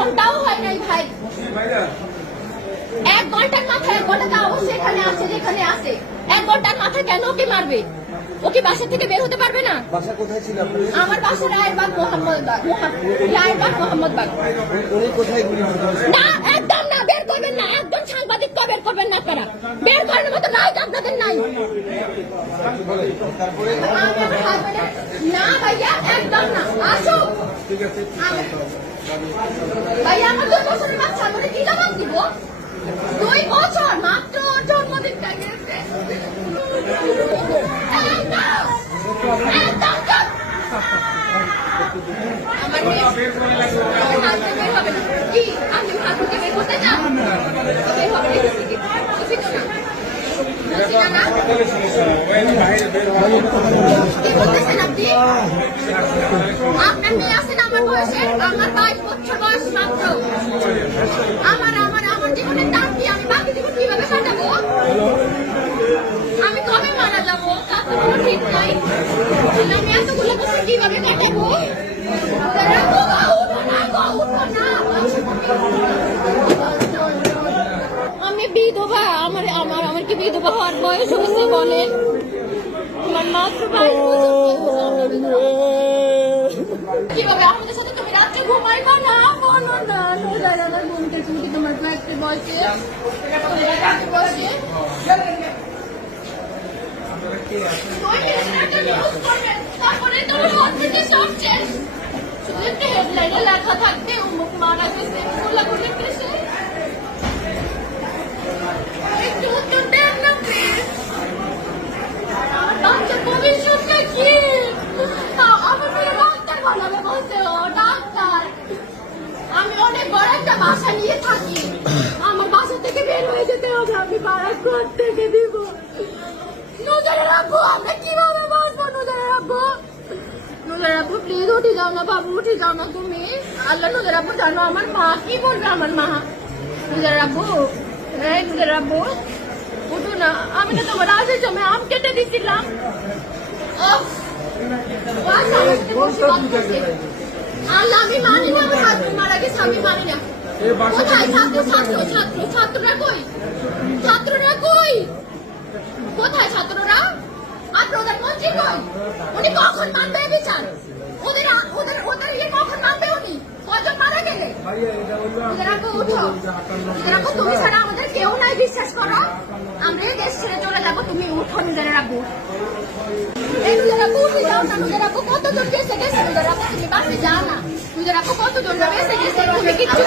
ঘন্টাও হয় নাই ভাই, 1 ঘন্টার মাথায় 1 ঘন্টা অবশ্যই এখানে আছে, যেখানে আছে 1 ঘন্টার মাথায় কেন ওকে মারবে? ওকে বাসা থেকে বের হতে পারবে না? বাসা কোথায় ছিল আপনার? আমার বাসা রায়েরবাগ মোহাম্মদবাগ, রায়েরবাগ মোহাম্মদবাগ। উনি কোথায় গুলি করেছেন? না, একদম না, বের করবেন না, একদম সাংবাদিক তো বের করবেন না আপনারা, বের করার মতো নাই আপনাদের, নাই। না ভাইয়া, একদম না, আসুক ভাইয়া। আমার 2 বছরের বাচ্চা, আমরা কি জবাব দিব? 2 বছর মাত্র, জন্মদিনটা গেছে। কি আপনি ঠাকুরকে বের করতে চান? বের হবে না, কি বলতেছেন আপনি? আপনার মেয়ে আছেন আমার বয়সে, আমার 22 বছর বয়স মাত্র। আমার জীবনের দাম কি? আমি বাকি জীবন কিভাবে কাটাবো? আমি কবে মারা যাবো? তার তো কোনো ঠিক নাই। আমি এতগুলো বছর কিভাবে কাটাবো? আমি বিধবা, আমার কি বিধবা হওয়ার বয়স হয়েছে বলেন? আমার মাত্র 22 বছর। কিভাবে আমাদের সাথে তুমি রাত্রে ঘুমাইবা না? বলো না, আমার বোনকে তুমি তোমার একটা বয়সে হেডলাইনে লেখা থাকবে অমুক মারা গেছে, একটু উত্তর দেন না প্লিজ। বাচ্চার ভবিষ্যৎটা কি? আমার মেয়ে ডাক্তার বানাবে বলছে, ও ডাক্তার। আমি অনেক বড় একটা বাসা নিয়ে থাকি, আমার বাসা থেকে বের হয়ে যেতে হবে, আমি ভাড়া থেকে দিব। নুজারের আব্বু, আমরা কিভাবে বাঁচবো? নুজারের আব্বু, নুজারের আব্বু প্লিজ উঠে যাও না বাবু, উঠে যাও না তুমি। আল্লাহ, নুজারের আব্বু জানো আমার মা কি বলবে? আমার মা, নুজারের আব্বু, এই নুজারের আব্বু উঠো না। আমি না তোমার আজের জমে আম কেটে দিচ্ছিলাম। আল্লাহ, আমি মানি না, আমার হাজবেন্ড মারা গেছে, আমি মানি না। কোথায় ছাত্ররা কই? ছাত্ররা কই? কোথায় ছাত্ররা? আর প্রধানমন্ত্রী কই? উনি কখন মানবে বিচার? ওদের কখন মানবে? উনি কজন মারা গেলে? তুমি ছাড়া আমাদের কেউ নাই, বিশ্বাস করো। আমরা এই দেশ ছেড়ে চলে যাবো, তুমি উঠো। নিজের রাখবো, এই নিজের রাখবো, উঠে যাও না। নিজের রাখবো কতজন গেছে গেছে, নিজের রাখবো তুমি বাসে যাও না। নিজের রাখবো কতজন গেছে গেছে, তুমি কিচ্ছু